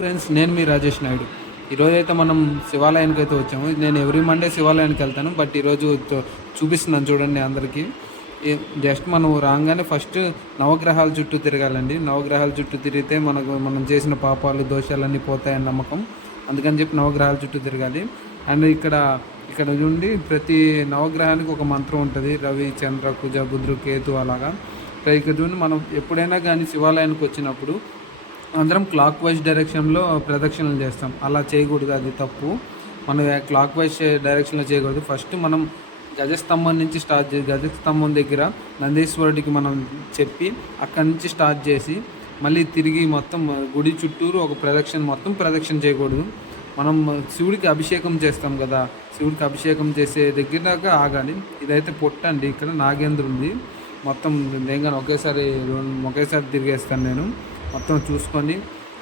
Friends, నేను మీ రాజేష్ నాయుడు. ఈరోజైతే మనం శివాలయానికి అయితే వచ్చాము. నేను ఎవ్రీ మండే శివాలయానికి వెళ్తాను. బట్ ఈరోజు చూపిస్తున్నాను చూడండి అందరికీ. జస్ట్ మనం రాగానే ఫస్ట్ నవగ్రహాల చుట్టూ తిరగాలండి. నవగ్రహాల చుట్టూ తిరిగితే మనం చేసిన పాపాలు దోషాలన్నీ పోతాయని నమ్మకం. అందుకని చెప్పి నవగ్రహాల చుట్టూ తిరగాలి. అండ్ ఇక్కడ నుండి ప్రతి నవగ్రహానికి ఒక మంత్రం ఉంటుంది. రవి, చంద్ర, కుజ, బుధుడు, కేతు అలాగా. ఇక్కడ చూడండి, మనం ఎప్పుడైనా కానీ శివాలయానికి వచ్చినప్పుడు అందరం క్లాక్ వైజ్ డైరెక్షన్లో ప్రదక్షిణలు చేస్తాం. అలా చేయకూడదు, అది తప్పు. మనం క్లాక్ వైజ్ డైరెక్షన్లో చేయకూడదు. ఫస్ట్ మనం గజస్తంభం నుంచి స్టార్ట్ చేసి గజస్తంభం దగ్గర నందీశ్వరుడికి మనం చెప్పి అక్కడి నుంచి స్టార్ట్ చేసి మళ్ళీ తిరిగి మొత్తం గుడి చుట్టూరు ఒక ప్రదక్షిణ చేయకూడదు. మనం శివుడికి అభిషేకం చేస్తాం కదా, శివుడికి అభిషేకం చేసే దగ్గర దాకా ఆగాలి. ఇదైతే పొట్టండి, ఇక్కడ నాగేంద్రుంది. మొత్తం నేను ఒకేసారి తిరిగేస్తాను. నేను మొత్తం చూసుకొని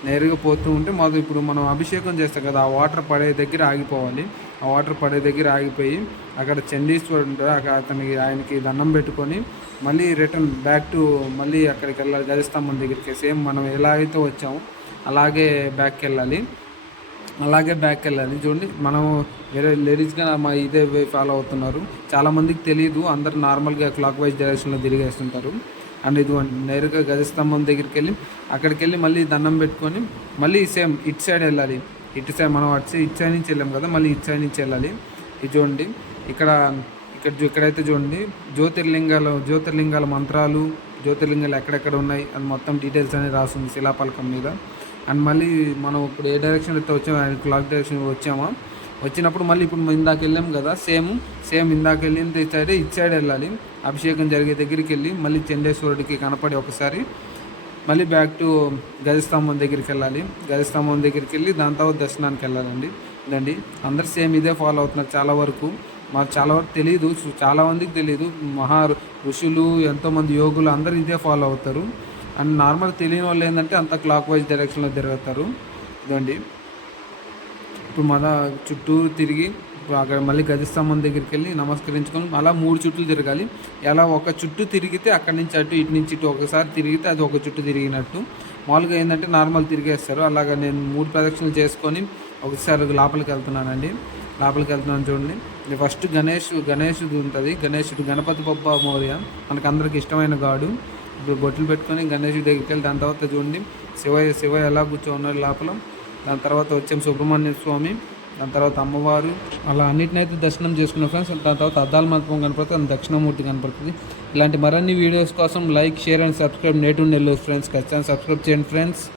నేరుగా పోతూ ఉంటే ఇప్పుడు మనం అభిషేకం చేస్తాం కదా, ఆ వాటర్ పడే దగ్గర ఆగిపోవాలి. ఆ వాటర్ పడే దగ్గర ఆగిపోయి అక్కడ చండీశ్వరుడు ఉంటాడు, ఆయనకి దండం పెట్టుకొని మళ్ళీ రిటర్న్ బ్యాక్ టు మళ్ళీ అక్కడికి వెళ్ళాలి, గజస్తంభం దగ్గరికి. సేమ్ మనం ఎలా అయితే వచ్చామో అలాగే బ్యాక్ వెళ్ళాలి. చూడండి, మనం వేరే లేడీస్గా ఇదే వే ఫాలో అవుతున్నారు. చాలామందికి తెలియదు, అందరు నార్మల్గా క్లాక్ వైజ్ డైరెక్షన్లో తిరిగేస్తుంటారు. అండ్ ఇది నేరుగా గజస్తంభం దగ్గరికి వెళ్ళి అక్కడికి వెళ్ళి మళ్ళీ దండం పెట్టుకొని మళ్ళీ సేమ్ ఇటు సైడ్ వెళ్ళాలి. ఇటు సైడ్ మనం ఇటు సైడ్ నుంచి వెళ్ళాం కదా, మళ్ళీ ఇటు సైడ్ నుంచి వెళ్ళాలి. ఇది చూడండి, ఇక్కడైతే చూడండి జ్యోతిర్లింగాల మంత్రాలు, జ్యోతిర్లింగాలు ఎక్కడెక్కడ ఉన్నాయి అని మొత్తం డీటెయిల్స్ అనేది రాస్తుంది శిలాపలకం మీద. అండ్ మళ్ళీ మనం ఇప్పుడు ఏ డైరెక్షన్ అయితే వచ్చామో, క్లాక్ డైరెక్షన్ వచ్చినప్పుడు మళ్ళీ ఇప్పుడు ఇందాక వెళ్ళాం కదా, సేమ్ ఇందాక వెళ్ళిన ఇటు సైడ్ వెళ్ళాలి. అభిషేకం జరిగే దగ్గరికి వెళ్ళి మళ్ళీ చండేశ్వరుడికి కనపడి ఒకసారి మళ్ళీ బ్యాక్ టు గజస్తంభం దగ్గరికి వెళ్ళాలి. గజస్తంభం దగ్గరికి వెళ్ళి దాని తర్వాత దర్శనానికి వెళ్ళాలండి. ఇదండి, అందరు సేమ్ ఇదే ఫాలో అవుతున్నారు. చాలా వరకు తెలియదు, చాలామందికి తెలియదు. ఋషులు, ఎంతోమంది యోగులు అందరూ ఇదే ఫాలో అవుతారు. అండ్ నార్మల్ తెలియని వాళ్ళు ఏంటంటే అంత క్లాక్ వైజ్ డైరెక్షన్లో తిరుగుతారు. ఇదండి, ఇప్పుడు మన చుట్టూ తిరిగి అక్కడ మళ్ళీ గజస్తంభం దగ్గరికి వెళ్ళి నమస్కరించుకొని అలా 3 చుట్లు తిరగాలి. ఎలా ఒక చుట్టూ తిరిగితే అక్కడి నుంచి అటు, ఇటు నుంచి ఇటు ఒకసారి తిరిగితే అది ఒక చుట్టూ తిరిగినట్టు. మామూలుగా ఏంటంటే నార్మల్ తిరిగేస్తారు. అలాగా నేను 3 ప్రదక్షిణలు చేసుకొని ఒకసారి లోపలికి వెళ్తున్నాను చూడండి. ఫస్ట్ గణేశుడు ఉంటుంది. గణపతి బప్ప మౌర్య మనకు అందరికి ఇష్టమైన గాడు. ఇప్పుడు బొట్లు పెట్టుకొని గణేశుడి దగ్గరికి వెళ్ళి దాని తర్వాత చూడండి శివయ్య ఎలా కూర్చోన్నారు లోపల. దాని తర్వాత వచ్చాం సుబ్రహ్మణ్య స్వామి, దాని తర్వాత అమ్మవారు, అలా అన్నిటినైతే దర్శనం చేసుకున్నాం ఫ్రెండ్స్. దాని తర్వాత అద్దాల మండపం కనపడుతుంది, దక్షిణామూర్తి కనపడుతుంది. ఇలాంటి మరిన్ని వీడియోస్ కోసం like, share and subscribe native Nellore friends. ఖచ్చితంగా సబ్స్క్రైబ్ చేయండి ఫ్రెండ్స్.